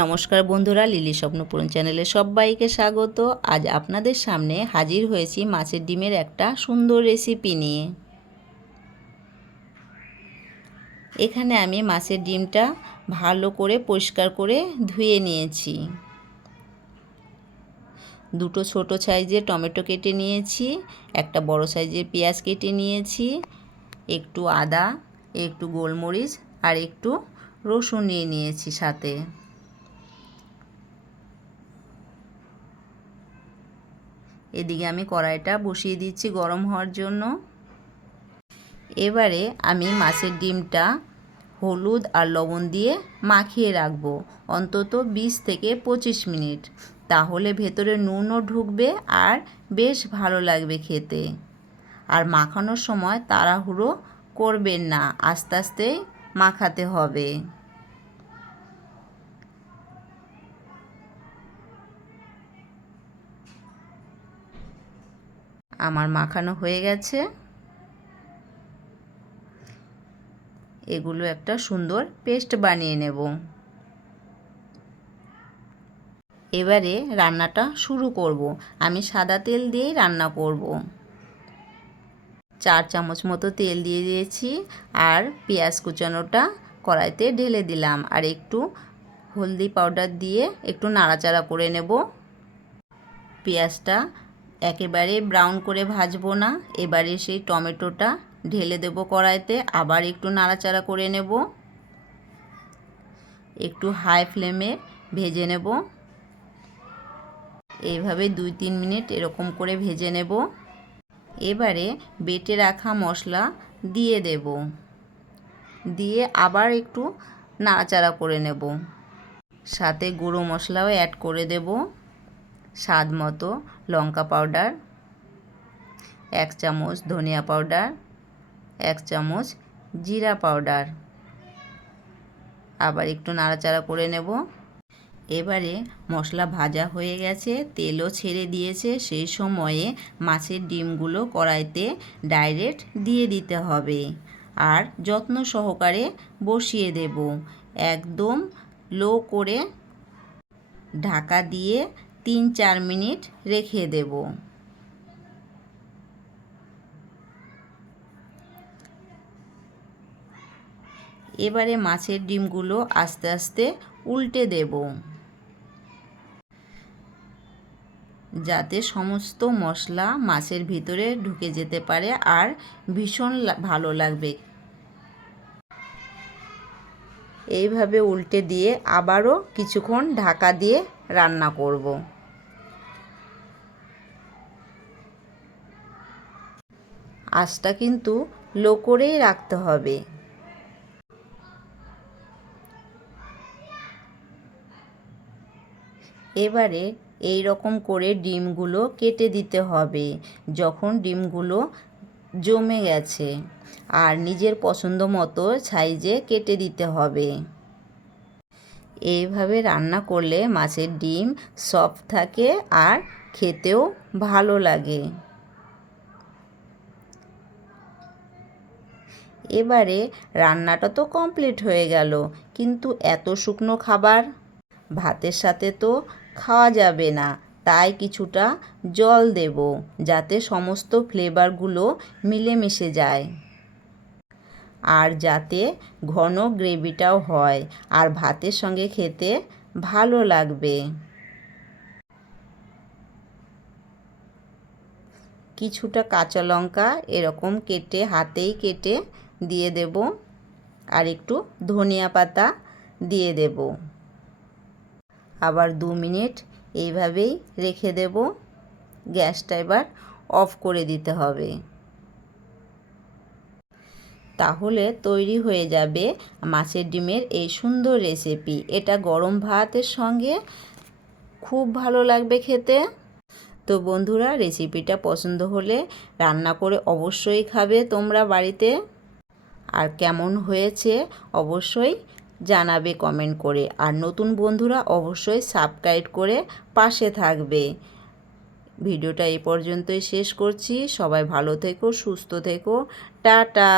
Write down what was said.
নমস্কার বন্ধুরা, লিলি স্বপ্নপূরণ চ্যানেলে সবাইকে স্বাগত। আজ আপনাদের সামনে হাজির হয়েছি মাছের ডিমের একটা সুন্দর রেসিপি নিয়ে। এখানে আমি মাছের ডিমটা ভালো করে পরিষ্কার করে ধুয়ে নিয়েছি। দুটো ছোট সাইজের টমেটো কেটে নিয়েছি, একটা বড় সাইজের পেঁয়াজ কেটে নিয়েছি, একটু আদা, একটু গোলমরিচ আর একটু রসুন নিয়ে নিয়েছি সাথে। এদিকে আমি কড়াইটা বসিয়ে দিচ্ছি গরম হওয়ার জন্য। এবারে আমি মাছের ডিমটা হলুদ আর লবণ দিয়ে মাখিয়ে রাখব অন্তত বিশ থেকে পঁচিশ মিনিট। তাহলে ভেতরে নুনও ঢুকবে আর বেশ ভালো লাগবে খেতে। আর মাখানোর সময় তাড়াহুড়ো করবেন না, আস্তে আস্তে মাখাতে হবে। আমার মাখানো হয়ে গেছে। এগুলো একটা সুন্দর পেস্ট বানিয়ে নেব। এবারে রান্নাটা শুরু করব। আমি সাদা তেল দিয়েই রান্না করব। চার চামচ মতো তেল দিয়ে দিয়েছি আর পেঁয়াজ কুচানোটা কড়াইতে ঢেলে দিলাম। আর একটু হলদি পাউডার দিয়ে একটু নাড়াচাড়া করে নেব। পেঁয়াজটা একেবারে ব্রাউন করে ভাজবো না। এবারে সেই টমেটোটা ঢেলে দেব কড়াইতে, আবার একটু নাড়াচাড়া করে নেব। একটু হাই ফ্লেমে ভেজে নেব। এইভাবে দুই তিন মিনিট এরকম করে ভেজে নেব। এবারে বেটে রাখা মশলা দিয়ে দেব। দিয়ে আবার একটু নাড়াচাড়া করে নেব। সাথে গুঁড়ো মশলাও অ্যাড করে দেবো। স্বাদ মতো লঙ্কা পাউডার, এক চামচ ধনিয়া পাউডার, এক চামচ জিরা পাউডার। আবার একটু নাড়াচাড়া করে নেব। এবারে মশলা ভাজা হয়ে গেছে, তেলও ছেড়ে দিয়েছে। সেই সময়ে মাছের ডিমগুলো কড়াইতে ডাইরেক্ট দিয়ে দিতে হবে আর যত্ন সহকারে বসিয়ে দেব। একদম লো করে ঢাকা দিয়ে তিন চার মিনিট রেখে দেব। এবারে মাছের ডিমগুলো আস্তে আস্তে উল্টে দেব। যাতে সমস্ত মশলা মাছের ভিতরে ঢুকে যেতে পারে আর ভীষণ ভালো লাগবে। এইভাবে উল্টে দিয়ে আবারও কিছুক্ষণ ঢাকা দিয়ে রান্না করব। আঁচটা কিন্তু লো করেই রাখতে হবে। এবারে এই রকম করে ডিমগুলো কেটে দিতে হবে। যখন ডিমগুলো জমে গেছে। আর নিজের পছন্দ মতো সাইজে কেটে দিতে হবে। এইভাবে রান্না করলে মাছের ডিম সফট থাকে আর খেতেও ভালো লাগে। এবারে রান্নাটা তো কমপ্লিট হয়ে গেল, কিন্তু এত শুকনো খাবার? ভাতের সাথে তো খাওয়া যাবে না। তাই কিছুটা জল দেব যাতে সমস্ত ফ্লেভারগুলো মিলেমিশে যায়। আর যাতে ঘন গ্রেভিটাও হয়, আর ভাতের সঙ্গে খেতে ভালো লাগবে। কিছুটা কাঁচা লঙ্কা এরকম কেটে, হাতেই কেটে দিয়ে দেব, আর একটু ধনিয়া পাতা দিয়ে দেব। আবার দু মিনিট এইভাবেই রেখে দেব। গ্যাসটা এবার অফ করে দিতে হবে। তাহলে তৈরি হয়ে যাবে মাছের ডিমের এই সুন্দর রেসিপি। এটা গরম ভাতের সঙ্গে খুব ভালো লাগবে খেতে। তো বন্ধুরা, রেসিপিটা পছন্দ হলে রান্না করে অবশ্যই খাবে তোমরা বাড়িতে। আর কেমন হয়েছে অবশ্যই জানাবে কমেন্ট করে। আর নতুন বন্ধুরা অবশ্যই সাবস্ক্রাইব করে পাশে থাকবে। ভিডিওটা এই পর্যন্তই শেষ করছি। সবাই ভালো থেকো, সুস্থ থেকো। টাটা!